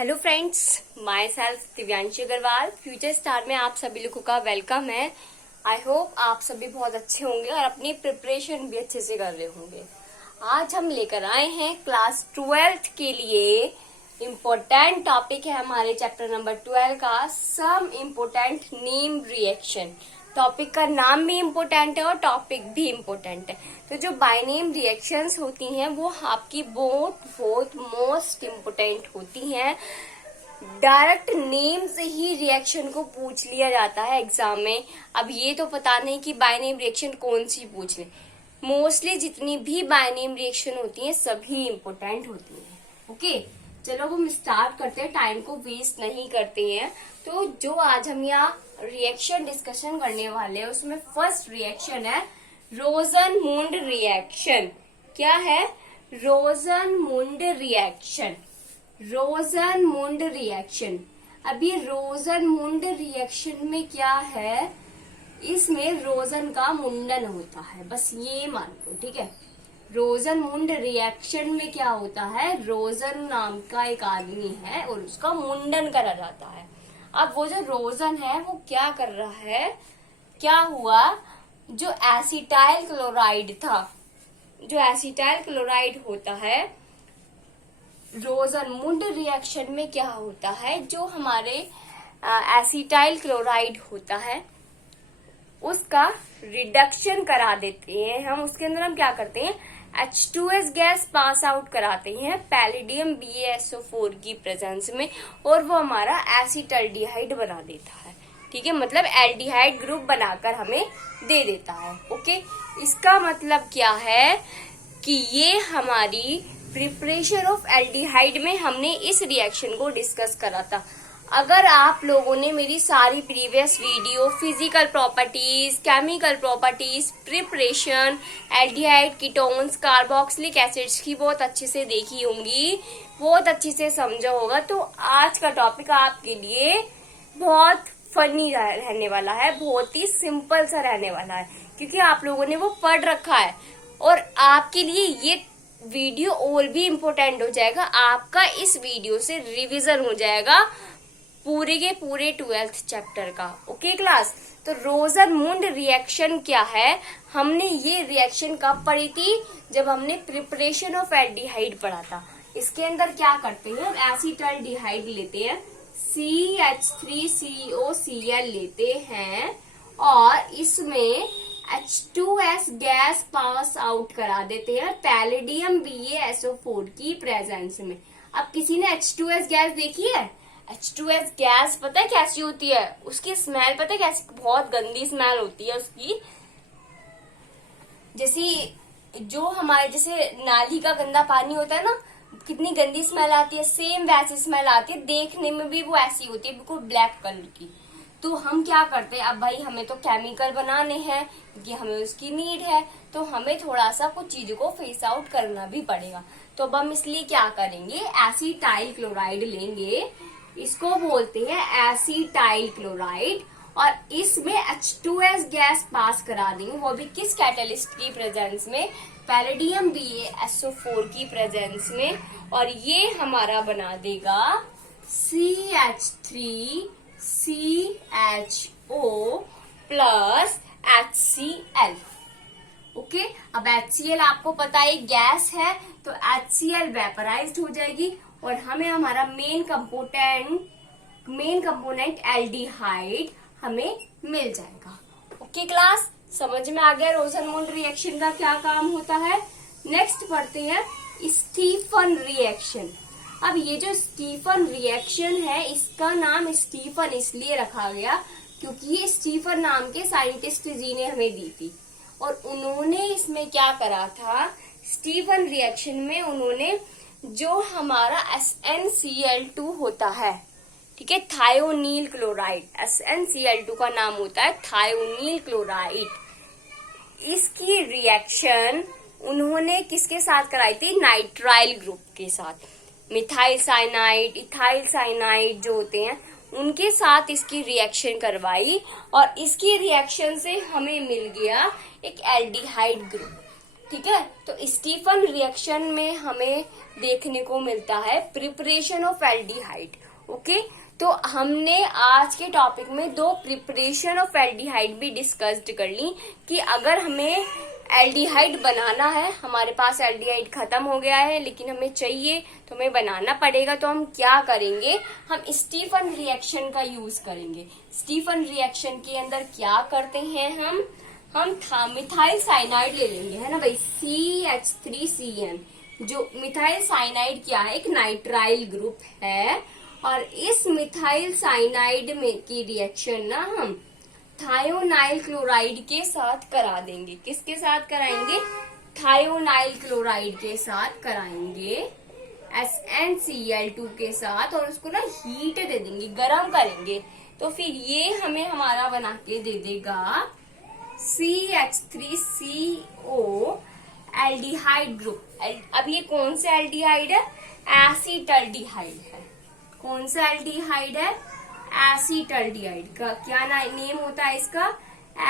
Hello friends, myself Divyanshi Agrawal. Future star में आप सभी लोगों का वेलकम है। आई होप आप सभी बहुत अच्छे होंगे और अपनी प्रिपरेशन भी अच्छे से कर रहे होंगे। आज हम लेकर आए हैं क्लास 12th के लिए इम्पोर्टेंट टॉपिक है हमारे चैप्टर नंबर 12 का some important name reaction. Topic का नाम भी इम्पोर्टेंट है और टॉपिक भी इम्पोर्टेंट है। तो जो बाय नेम रिएक्शंस होती हैं वो आपकी बहुत मोस्ट इम्पोर्टेंट होती हैं। डायरेक्ट नेम से ही रिएक्शन को पूछ लिया जाता है एग्जाम में। अब ये तो पता नहीं कि बाय नेम रिएक्शन कौन सी पूछ ले। मोस्टली जितनी भी बाय नेम रिएक्शन होती हैं सभी इम्पोर्टेंट होती हैं। ओके, चलो हम स्टार्ट करते हैं, टाइम को वेस्ट नहीं करते हैं। तो जो आज हम यहाँ रिएक्शन डिस्कशन करने वाले हैं उसमें फर्स्ट रिएक्शन है रोजनमुंड रिएक्शन। क्या है? रोजनमुंड रिएक्शन। रोजनमुंड रिएक्शन। अब ये रोजनमुंड रिएक्शन में क्या है, इसमें रोजन का मुंडन होता है, बस ये मान लो, ठीक है। रोजनमुंड रिएक्शन में क्या होता है, रोजन नाम का एक आदमी है और उसका मुंडन करा जाता है। अब वो जो रोजन है वो क्या कर रहा है, क्या हुआ, जो एसिटाइल क्लोराइड था, जो एसिटाइल क्लोराइड होता है रोजनमुंड रिएक्शन में क्या होता है, जो हमारे एसिटाइल क्लोराइड होता है उसका रिडक्शन करा देते हैं हम। उसके अंदर हम क्या करते हैं, H2S गैस पास आउट कराते हैं पैलेडियम BaSO4 की प्रेजेंस में और वो हमारा एसिटल्डिहाइड बना देता है। ठीक है, मतलब एल्डिहाइड ग्रुप बनाकर हमें दे देता है। ओके, इसका मतलब क्या है कि ये हमारी प्रिपरेशन ऑफ एल्डिहाइड में हमने इस रिएक्शन को डिस्कस करा था। अगर आप लोगों ने मेरी सारी previous video physical properties, chemical properties, preparation, aldehyde, ketones, carboxylic acids की बहुत अच्छे से देखी होंगी, बहुत अच्छे से समझा होगा, तो आज का टॉपिक आपके लिए बहुत फनी रहने वाला है, बहुत ही सिंपल सा रहने वाला है, क्योंकि आप लोगों ने वो पढ़ रखा है और आपके लिए ये वीडियो और भी इम्पोर्टेंट हो जाएगा। आपका इस वीडियो से रिविजन हो जाएगा पूरे के पूरे 12th चैप्टर का। ओके क्लास, तो रोजनमुंड रिएक्शन क्या है, हमने ये रिएक्शन कब पढ़ी थी, जब हमने प्रिपरेशन ऑफ एल्डिहाइड पढ़ा था। इसके अंदर क्या करते हैं, हम एसिटल्डिहाइड लेते हैं, CH3COCl लेते हैं और इसमें H2S गैस पास आउट करा देते हैं पैलेडियम BaSO4 की प्रेजेंस में। अब किसी ने H2S गैस देखी है? H2S गैस पता है कैसी होती है, उसकी स्मेल पता है कैसी, बहुत गंदी स्मेल होती है उसकी। जैसी जो हमारे जैसे नाली का गंदा पानी होता है ना, कितनी गंदी स्मेल आती है, सेम वैसी स्मेल आती है, देखने में भी वो ऐसी होती है, बिल्कुल ब्लैक कलर की। तो हम क्या करते हैं, अब भाई हमें तो केमिकल बनाने हैं क्योंकि हमें उसकी नीड है, तो हमें थोड़ा सा कुछ चीजों को फेस आउट करना भी पड़ेगा। तो अब हम इसलिए क्या करेंगे, एसिटाइल क्लोराइड लेंगे, इसको बोलते हैं एसिटाइल क्लोराइड, और इसमें H2S गैस पास करा देंगे, वो भी किस कैटलिस्ट की प्रेजेंस में, पैलेडियम BaSO4 की प्रेजेंस में, और ये हमारा बना देगा CH3CHO प्लस HCl। ओके, अब HCl आपको पता है गैस है, तो HCl वेपराइज्ड हो जाएगी और हमें हमारा मेन कंपोनेंट एल्डिहाइड हमें मिल जाएगा। ओके क्लास, समझ में आ गया रोजनमुंड रिएक्शन का क्या काम होता है। नेक्स्ट पढ़ते हैं स्टीफन रिएक्शन। अब ये जो स्टीफन रिएक्शन है, इसका नाम स्टीफन इसलिए रखा गया क्योंकि ये स्टीफन नाम के साइंटिस्ट जी ने हमें दी थी और उन्होंने इसमें क्या करा था, स्टीफन रिएक्शन में उन्होंने जो हमारा SnCl2 होता है, ठीक है, थायोनील क्लोराइड, SnCl2 का नाम होता है थायोनील क्लोराइड, इसकी रिएक्शन उन्होंने किसके साथ कराई थी, नाइट्राइल ग्रुप के साथ, मिथाइल साइनाइड, इथाइल साइनाइड जो होते हैं उनके साथ इसकी रिएक्शन करवाई और इसकी रिएक्शन से हमें मिल गया एक एल्डिहाइड ग्रुप। ठीक है। तो स्टीफन रिएक्शन में हमें देखने को मिलता है प्रिपरेशन ऑफ एल्डिहाइड। ओके, तो हमने आज के टॉपिक में दो प्रिपरेशन ऑफ एल्डिहाइड भी डिस्कस्ड कर ली कि अगर हमें एल्डिहाइड बनाना है, हमारे पास एल्डिहाइड खत्म हो गया है लेकिन हमें चाहिए तो हमें बनाना पड़ेगा, तो हम क्या करेंगे, हम स्टीफन रिएक्शन का यूज करेंगे। स्टीफन रिएक्शन के अंदर क्या करते हैं, हम मिथाइल साइनाइड ले लेंगे, है ना भाई, CH3CN। जो मिथाइल साइनाइड क्या है, एक नाइट्राइल ग्रुप है, और इस मिथाइल साइनाइड में की रिएक्शन ना हम थायोनाइल क्लोराइड के साथ करा देंगे। किसके साथ कराएंगे, थायोनाइल क्लोराइड के साथ कराएंगे, SnCl2 के साथ, और उसको ना हीट दे देंगे, गरम करेंगे। तो फिर ये हमें हमारा बना के दे देगा CH3CO एल्डिहाइड ग्रुप। अब ये कौन सा एल्डिहाइड है, एसीटल्डिहाइड है। कौन सा एल्डिहाइड है, एसीटल्डिहाइड का क्या नेम होता है इसका,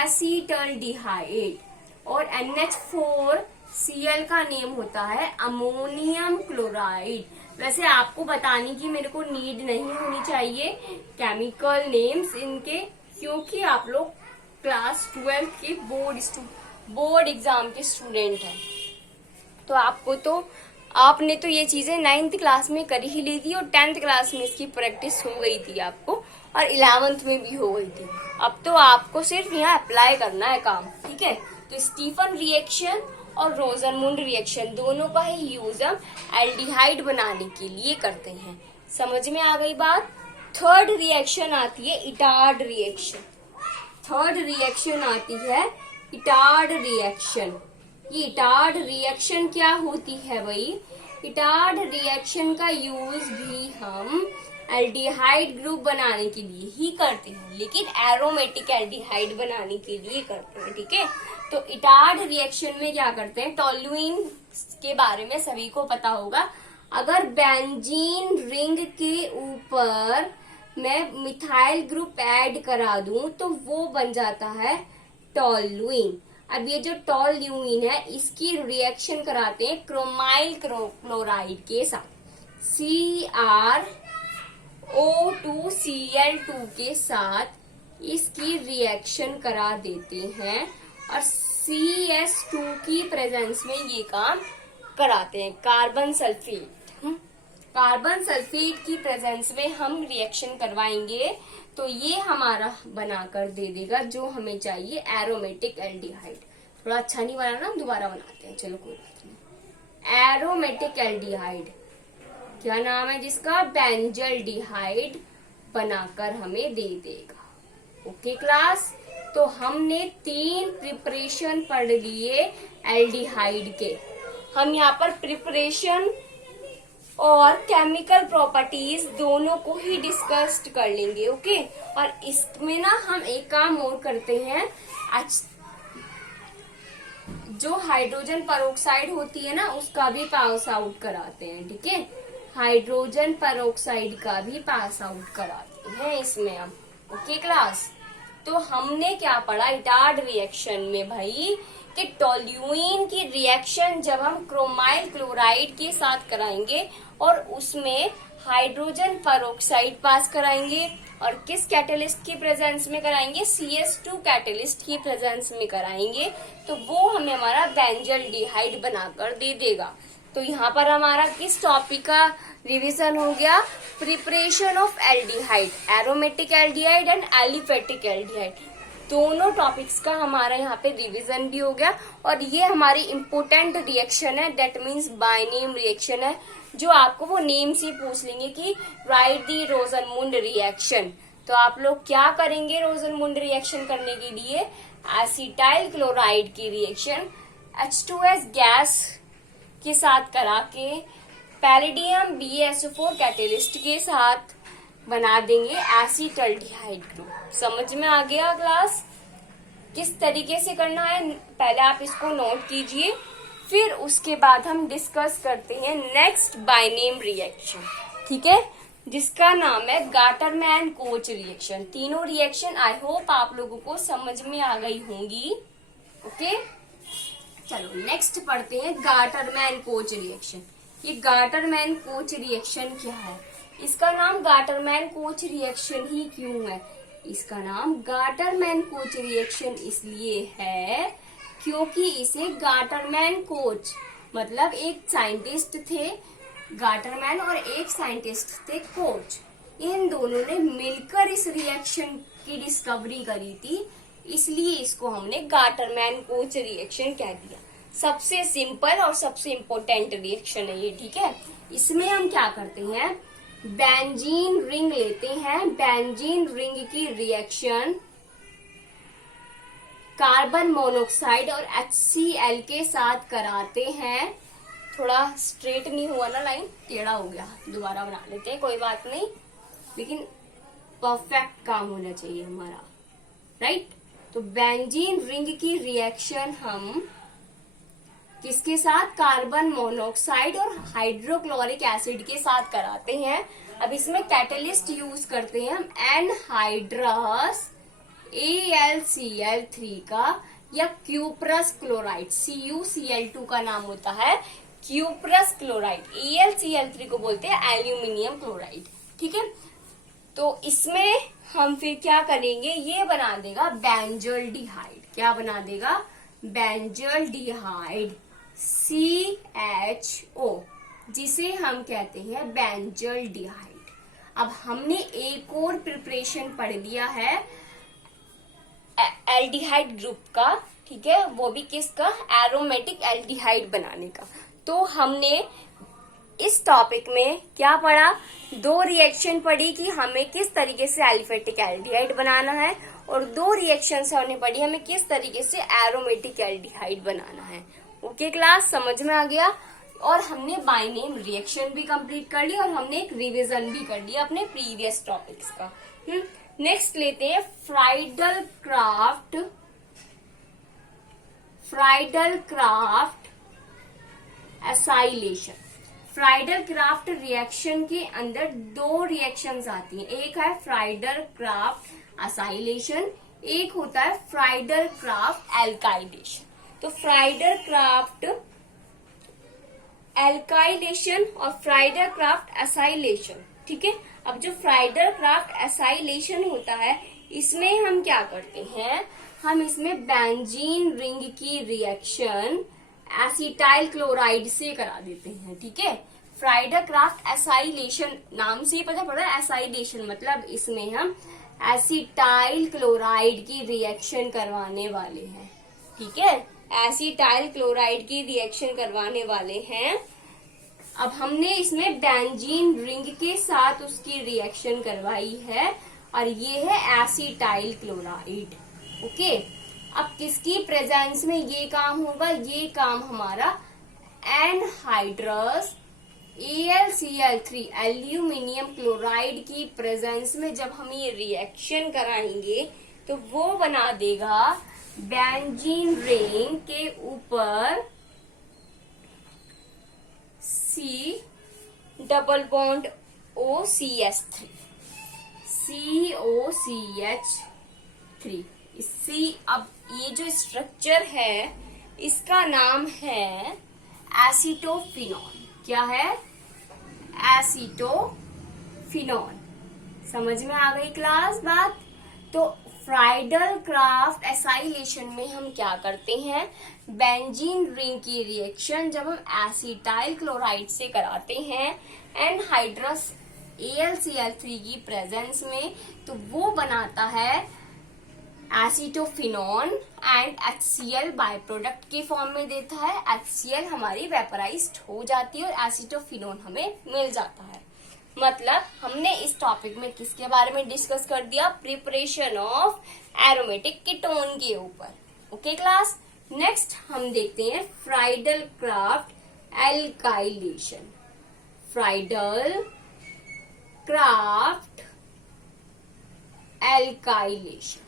एसीटल्डिहाइड। और NH4Cl का नेम होता है अमोनियम क्लोराइड। वैसे आपको बताने की मेरे को नीड नहीं होनी चाहिए केमिकल नेम्स इनके, क्योंकि आप लोग क्लास 12 के बोर्ड एग्जाम के स्टूडेंट हैं। तो आपने तो ये चीजें 9th क्लास में कर ही ली थी, और 10th क्लास में इसकी प्रैक्टिस हो गई थी आपको, और 11th में भी हो गई थी। अब तो आपको सिर्फ यहाँ अप्लाई करना है काम, ठीक है। तो स्टीफन रिएक्शन और रोजरमुंड रिएक्शन दोनों का ही यूज हम एल्डिहाइड बनाने के लिए करते हैं। समझ में आ गई बात। थर्ड रिएक्शन आती है इटार्ड रिएक्शन। थर्ड रिएक्शन आती है इटार्ड रिएक्शन। ये इटार्ड रिएक्शन क्या होती है भाई, इटार्ड रिएक्शन का यूज भी हम एल्डिहाइड ग्रुप बनाने के लिए ही करते हैं, लेकिन एरोमेटिक एल्डिहाइड बनाने के लिए करते हैं, ठीक है। तो इटार्ड रिएक्शन में क्या करते हैं, टोल्यूइन के बारे में सभी को पता होगा। अगर बेंजीन रिंग के ऊपर मैं मिथाइल ग्रुप ऐड करा दूं तो वो बन जाता है टोल्यूइन। अब ये जो टोल्यूइन है इसकी रिएक्शन कराते हैं क्रोमाइल क्लोराइड के साथ, CrO2Cl2 के साथ इसकी रिएक्शन करा देते हैं, और CS2 की प्रेजेंस में ये काम कराते हैं। कार्बन सल्फेट की प्रेजेंस में हम रिएक्शन करवाएंगे, तो ये हमारा बनाकर दे देगा जो हमें चाहिए, एरोमेटिक एल्डिहाइड। थोड़ा अच्छा नहीं बना ना, हम दोबारा बनाते हैं, चलो कोई बात नहीं। एरोमेटिक एल्डिहाइड क्या नाम है जिसका, बेंजल्डिहाइड बनाकर हमें दे देगा। ओके क्लास, तो हमने 3 प्रिपरेशन पढ़ लिए एल्डिहाइड के। हम यहाँ पर प्रिपरेशन और केमिकल प्रॉपर्टीज दोनों को ही डिस्कस्ड कर लेंगे, ओके। और इसमें ना हम एक काम और करते हैं, जो हाइड्रोजन पेरोक्साइड होती है ना उसका भी पास आउट कराते हैं, ठीक है। हाइड्रोजन पेरोक्साइड का भी पास आउट कराते हैं इसमें हम, ओके क्लास। तो हमने क्या पढ़ा इटार्ड रिएक्शन में भाई, कि टोल्यूइन की रिएक्शन जब हम क्रोमाइल क्लोराइड के साथ कराएंगे और उसमें हाइड्रोजन पेरोक्साइड पास कराएंगे, और किस कैटलिस्ट की प्रेजेंस में कराएंगे, CS2 कैटलिस्ट की प्रेजेंस में कराएंगे, तो वो हमें हमारा बेंजल्डिहाइड बनाकर दे देगा। तो यहाँ पर हमारा किस टॉपिक का रिवीजन हो गया, preparation of aldehyde, aromatic aldehyde and aliphatic aldehyde, दोनों टॉपिक्स का हमारा यहाँ पे रिवीजन भी हो गया। और ये हमारी इम्पोर्टेंट रिएक्शन है, that means by name reaction है, जो आपको वो नेम से पूछ लेंगे कि राइट दी रोजरमुंड रिएक्शन। तो आप लोग क्या करेंगे रोजरमुंड रिएक्शन करने के लिए, एसिटाइल क्लोराइड की रिएक्शन H2S गैस के साथ करा के पैलेडियम BaSO4 कैटेलिस्ट के साथ बना देंगे एसीटल्डिहाइड ग्रुप। समझ में आ गया क्लास, किस तरीके से करना है, पहले आप इसको नोट कीजिए, फिर उसके बाद हम डिस्कस करते हैं नेक्स्ट बाय नेम रिएक्शन, ठीक है, जिसका नाम है गाटरमैन कोच रिएक्शन। तीनों रिएक्शन आई होप आप लोगों को समझ में आ गई होंगी, ओके। चलो नेक्स्ट पढ़ते हैं गाटरमैन कोच रिएक्शन। ये गाटरमैन कोच रिएक्शन क्या है? इसका नाम गाटरमैन कोच रिएक्शन ही क्यों है? इसका नाम गाटरमैन कोच रिएक्शन इसलिए है क्योंकि इसे गाटरमैन कोच मतलब एक साइंटिस्ट थे गाटरमैन और एक साइंटिस्ट थे कोच, इन दोनों ने मिलकर इस रिएक्शन की डिस्कवरी करी थी, इसलिए इसको हमने गाटरमैन कोच रिएक्शन कह दिया। सबसे सिंपल और सबसे इम्पोर्टेंट रिएक्शन है ये, ठीक है। इसमें हम क्या करते हैं, बेंजीन रिंग लेते हैं, बेंजीन रिंग की रिएक्शन कार्बन मोनोक्साइड और HCl के साथ कराते हैं। थोड़ा स्ट्रेट नहीं हुआ ना, लाइन टेढ़ा हो गया, दोबारा बना लेते हैं, कोई बात नहीं, लेकिन परफेक्ट काम होना चाहिए हमारा, राइट। तो बेंजीन रिंग की रिएक्शन हम किसके साथ, कार्बन मोनोक्साइड और हाइड्रोक्लोरिक एसिड के साथ कराते हैं। अब इसमें कैटलिस्ट यूज करते हैं हम एनहाइड्रस AlCl3 का या क्यूप्रस क्लोराइड, CuCl2 का नाम होता है क्यूप्रस क्लोराइड, AlCl3 को बोलते हैं एल्यूमिनियम क्लोराइड, ठीक है। तो इसमें हम फिर क्या करेंगे, ये बना देगा बेंजोल्डिहाइड, क्या बना देगा, बेंजोल्डिहाइड CHO, जिसे हम कहते हैं बेंजोल्डिहाइड। अब हमने एक और प्रिपरेशन पढ़ लिया है एल्डिहाइड ग्रुप का, ठीक है, वो भी किसका, एरोमेटिक एल्डिहाइड बनाने का। तो हमने इस टॉपिक में क्या पढ़ा, दो रिएक्शन पढ़ी कि हमें किस तरीके से एलिफेटिक एल्डिहाइड बनाना है, और दो रिएक्शन हमने पढ़ी हमें किस तरीके से एरोमेटिक एल्डिहाइड बनाना है। ओके क्लास, समझ में आ गया। और हमने बाय नेम रिएक्शन भी कंप्लीट कर ली और हमने एक रिवीजन भी कर लिया अपने प्रीवियस टॉपिक्स का। नेक्स्ट लेते हैं Friedl Crafts acylation. Friedl craft reaction के अंदर दो रिएक्शंस आती हैं, एक है फ्राइडल क्राफ्ट एसाइलेशन, एक होता है फ्राइडल क्राफ्ट एल्काइलेशन। तो फ्राइडल क्राफ्ट एल्काइलेशन और फ्राइडल क्राफ्ट एसाइलेशन, ठीक है। अब जो फ्राइडल क्राफ्ट एसाइलेशन होता है, इसमें हम क्या करते हैं, हम इसमें बेंजीन रिंग की रिएक्शन एसिटाइल क्लोराइड से करा देते हैं, ठीक है। फ्राइडल क्राफ्ट एसाइलेशन नाम से ही पता पड़ रहा है, एसाइलेशन मतलब इसमें हम एसिटाइल क्लोराइड की रिएक्शन करवाने वाले हैं, ठीक है, एसिटाइल क्लोराइड की रिएक्शन करवाने वाले हैं। अब हमने इसमें बेंजीन रिंग के साथ उसकी रिएक्शन करवाई है और ये है एसिटाइल क्लोराइड, ओके। अब किसकी प्रेजेंस में ये काम होगा, ये काम हमारा एनहाइड्रस AlCl3 एल्यूमिनियम क्लोराइड की प्रेजेंस में जब हम ये रिएक्शन कराएंगे तो वो बना देगा बेंजीन रिंग के ऊपर C double bond OCH3 COCH3 इसी। अब ये जो स्ट्रक्चर है इसका नाम है एसीटोफिनॉल, क्या है, एसीटोफिनॉल। समझ में आ गई क्लास बात। तो फ्राइडल क्राफ्ट एसाइलेशन में हम क्या करते हैं, बेंजीन रिंग की रिएक्शन जब हम एसिटाइल क्लोराइड से कराते हैं एनहाइड्रस AlCl3 की प्रेजेंस में, तो वो बनाता है एसीटोफिनॉन एंड HCl बाय प्रोडक्ट के फॉर्म में देता है। HCl हमारी वेपराइज्ड हो जाती है और एसीटोफिनॉन हमें मिल जाता है। मतलब हमने इस टॉपिक में किसके बारे में डिस्कस कर दिया, प्रिपरेशन ऑफ एरोमेटिक कीटोन के ऊपर, ओके क्लास। नेक्स्ट हम देखते हैं Friedl craft alkylation. Friedl craft alkylation,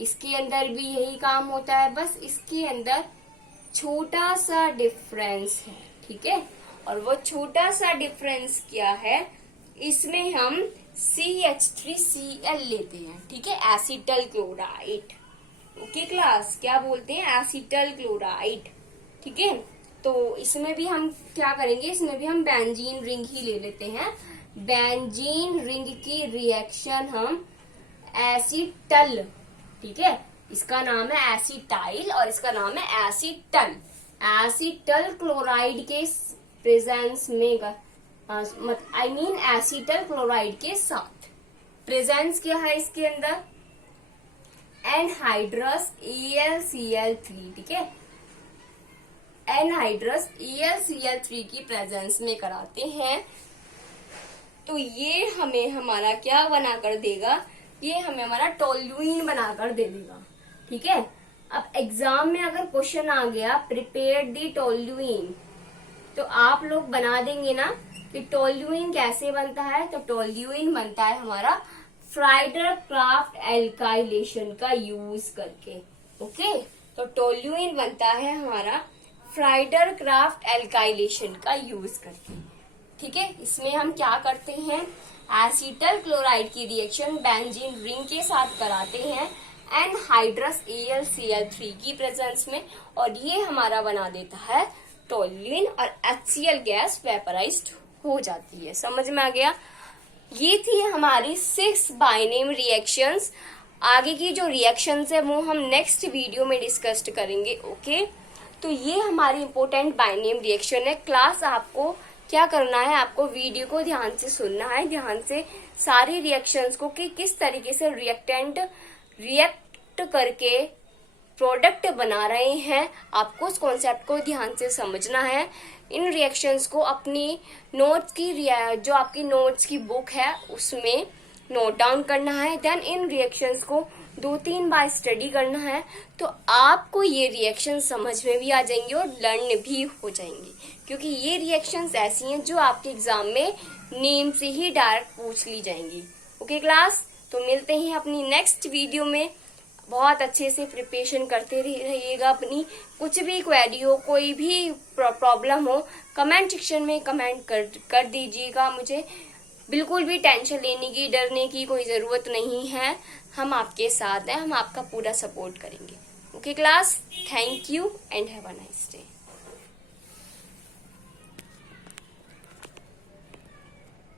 इसके अंदर भी यही काम होता है, बस इसके अंदर छोटा सा डिफरेंस है, ठीक है। और वो छोटा सा डिफरेंस क्या है, इसमें हम CH3Cl लेते हैं, ठीक है, एसिटल क्लोराइड, ओके क्लास, क्या बोलते हैं, एसिटल क्लोराइड। ठीक है। तो इसमें भी हम क्या करेंगे, इसमें भी हम बेंजीन रिंग ही ले लेते हैं। बेंजीन रिंग की रिएक्शन हम एसीटल, ठीक है, इसका नाम है एसीटाइल और इसका नाम है एसीटल। एसीटल क्लोराइड के प्रेजेंस में, आई मीन एसीटल क्लोराइड के साथ प्रेजेंस क्या है इसके अंदर, एनहाइड्रस ElCl3, ठीक है, एनहाइड्रस ElCl3 की प्रेजेंस में कराते हैं। तो ये हमें हमारा क्या बना कर देगा, ये हमें हमारा टोल्यूइन बनाकर दे देगा, ठीक है। अब एग्जाम में अगर क्वेश्चन आ गया प्रिपेयर दी टोल्यूइन, तो आप लोग बना देंगे ना कि टोल्यूइन कैसे बनता है। तो टोल्यूइन बनता है हमारा फ्राइडर क्राफ्ट एल्काइलेशन का यूज करके, ओके। तो टोल्यूइन बनता है हमारा फ्राइडर क्राफ्ट एल्काइलेशन का यूज करके, ठीक है। इसमें हम क्या करते हैं, एसीटल क्लोराइड की रिएक्शन बेंजीन रिंग के साथ कराते हैं एनहाइड्रस ElCl3 की प्रेजेंस में, और ये हमारा बना देता है टोल्यूइन और HCl गैस वेपराइज्ड हो जाती है। समझ में आ गया। ये थी हमारी 6 बाइनेम रिएक्शंस। आगे की जो रिएक्शंस है वो हम नेक्स्ट वीडियो में डिस्कस करेंगे, ओके। तो ये हमारी इंपॉर्टेंट बाइनेम रिएक्शन है। क्लास आपको क्या करना है, आपको वीडियो को ध्यान से सुनना है, ध्यान से सारी रिएक्शंस को कि किस तरीके से रिएक्टेंट रिएक्ट करके प्रोडक्ट बना रहे हैं। आपको उस कॉन्सेप्ट को ध्यान से समझना है। इन रिएक्शंस को अपनी नोट्स की, जो आपकी नोट्स की बुक है उसमें नोट डाउन करना है। देन इन रिएक्शंस को 2-3 बार स्टडी करना है, तो आपको ये रिएक्शन समझ में भी आ जाएंगे और लर्न भी हो जाएंगे, क्योंकि ये रिएक्शंस ऐसी हैं जो आपके एग्जाम में नेम से ही डायरेक्ट पूछ ली जाएंगी, ओके क्लास। तो मिलते हैं अपनी नेक्स्ट वीडियो में। बहुत अच्छे से प्रिपरेशन करते रहिएगा अपनी। कुछ भी क्वेरी हो, कोई भी प्रॉब्लम हो, कमेंट सेक्शन में कमेंट कर दीजिएगा मुझे। बिल्कुल भी टेंशन लेने की, डरने की कोई जरूरत नहीं है। हम आपके साथ हैं, हम आपका पूरा सपोर्ट करेंगे, okay class. Thank you and have a nice day.